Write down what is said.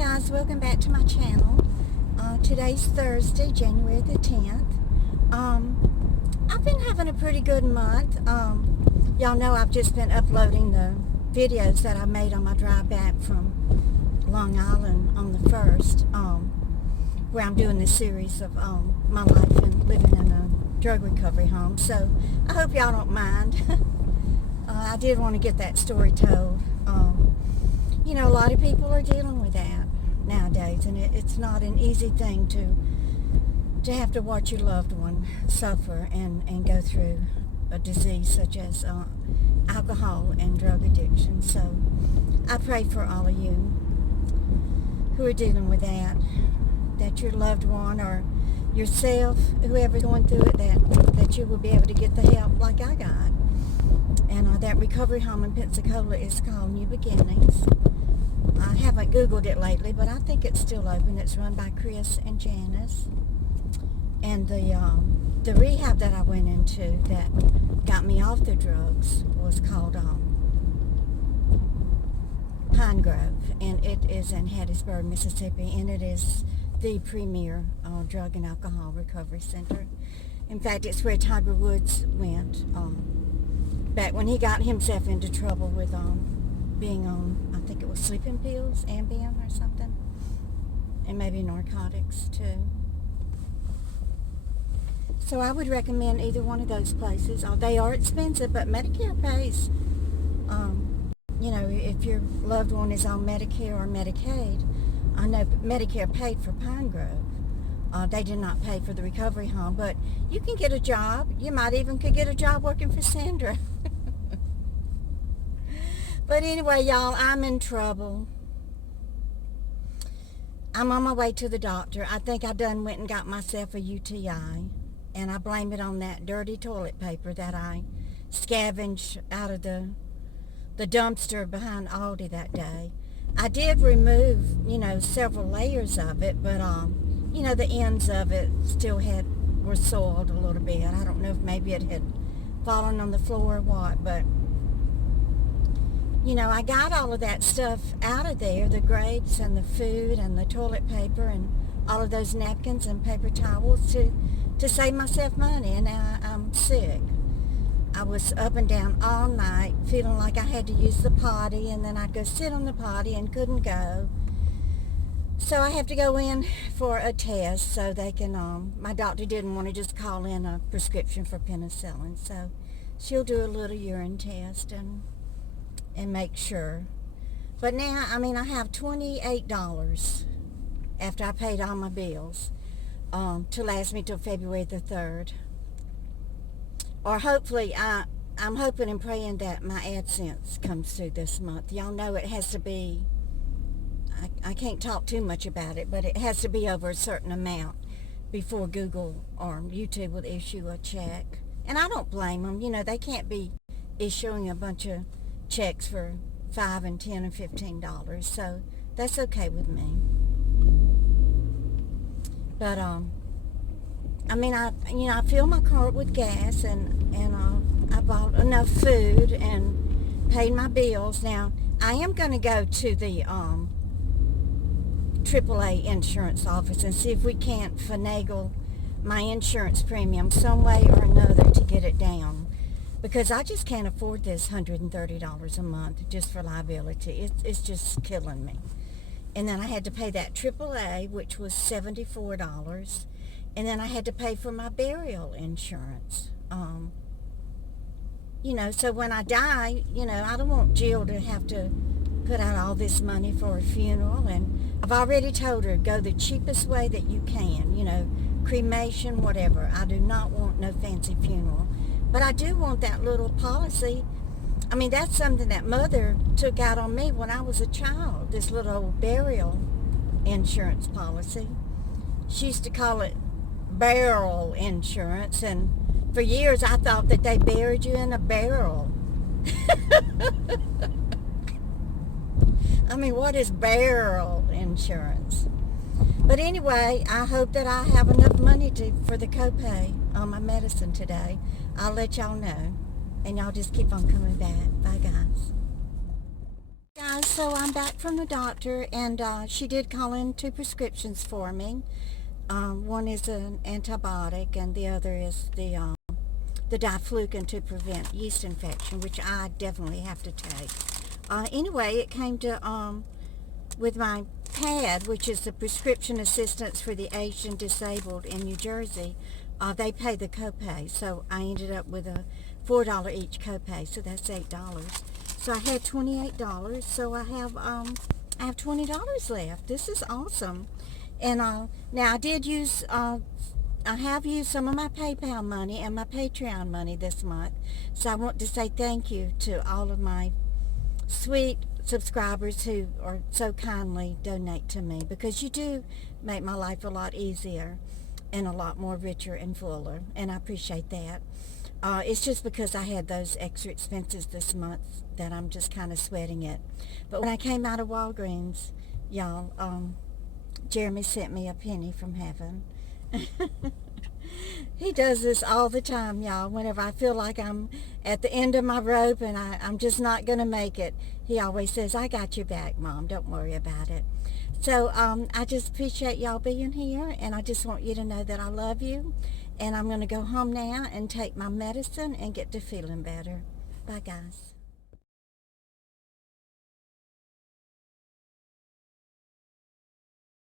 guys, welcome back to my channel. Today's Thursday, January the 10th. I've been having a pretty good month. Y'all know I've just been uploading the videos that I made on my drive back from Long Island on the 1st, where I'm doing this series of my life and living in a drug recovery home. So I hope y'all don't mind. I did want to get that story told. You know, a lot of people are dealing with that nowadays, and it's not an easy thing to have to watch your loved one suffer and go through a disease such as alcohol and drug addiction. So I pray for all of you who are dealing with that your loved one or yourself, whoever's going through it, that you will be able to get the help like I got. And that recovery home in Pensacola is called New Beginnings. I haven't Googled it lately, but I think it's still open. It's run by Chris and Janice. And the rehab that I went into that got me off the drugs was called Pine Grove, and it is in Hattiesburg, Mississippi, and it is the premier drug and alcohol recovery center. In fact, it's where Tiger Woods went back when he got himself into trouble with being on, I think it was sleeping pills, Ambien or something, and maybe narcotics too. So I would recommend either one of those places. They are expensive, but Medicare pays. You know, if your loved one is on Medicare or Medicaid, I know Medicare paid for Pine Grove. They did not pay for the recovery home, but you can get a job. You might even could get a job working for Sandra. But anyway, y'all, I'm in trouble. I'm on my way to the doctor. I think I done went and got myself a UTI, and I blame it on that dirty toilet paper that I scavenged out of the dumpster behind Aldi that day. I did remove, you know, several layers of it, but you know, the ends of it still were soiled a little bit. I don't know if maybe it had fallen on the floor or what, but you know, I got all of that stuff out of there, the grapes and the food and the toilet paper and all of those napkins and paper towels to save myself money, and now I'm sick. I was up and down all night feeling like I had to use the potty, and then I'd go sit on the potty and couldn't go. So I have to go in for a test so they can, my doctor didn't want to just call in a prescription for penicillin, so she'll do a little urine test and make sure. But now, I mean, I have $28 after I paid all my bills to last me till February the 3rd. Or hopefully, I'm hoping and praying that my AdSense comes through this month. Y'all know it has to be, I can't talk too much about it, but it has to be over a certain amount before Google or YouTube will issue a check. And I don't blame them. You know, they can't be issuing a bunch of checks for $5 and $10 and $15, so that's okay with me. But I mean, I fill my car with gas, and I bought enough food and paid my bills. Now I am going to go to the AAA insurance office and see if we can't finagle my insurance premium some way or another to get it down, because I just can't afford this $130 a month just for liability. It's just killing me. And then I had to pay that AAA, which was $74. And then I had to pay for my burial insurance. You know, so when I die, you know, I don't want Jill to have to put out all this money for a funeral. And I've already told her, go the cheapest way that you can, you know, cremation, whatever. I do not want no fancy funeral. But I do want that little policy. I mean, that's something that Mother took out on me when I was a child, this little old burial insurance policy. She used to call it barrel insurance, and for years I thought that they buried you in a barrel. I mean, what is barrel insurance? But anyway, I hope that I have enough money for the copay on my medicine today. I'll let y'all know. And y'all just keep on coming back. Bye, guys. Guys, so I'm back from the doctor, and she did call in 2 prescriptions for me. One is an antibiotic, and the other is the diflucan to prevent yeast infection, which I definitely have to take. Anyway, it came to with my PAD, which is the Prescription Assistance for the Aged and Disabled in New Jersey. They pay the copay, so I ended up with a $4 each copay, so that's $8. So I had $28, so I have $20 left. This is awesome. And now I did use I have used some of my PayPal money and my Patreon money this month, so I want to say thank you to all of my sweet subscribers who are so kindly donate to me, because you do make my life a lot easier and a lot more richer and fuller, and I appreciate that. It's just because I had those extra expenses this month that I'm just kind of sweating it. But when I came out of Walgreens, y'all, Jeremy sent me a penny from heaven. He does this all the time, y'all. Whenever I feel like I'm at the end of my rope and I'm just not going to make it, he always says, I got your back, Mom. Don't worry about it. So I just appreciate y'all being here, and I just want you to know that I love you. And I'm going to go home now and take my medicine and get to feeling better. Bye, guys.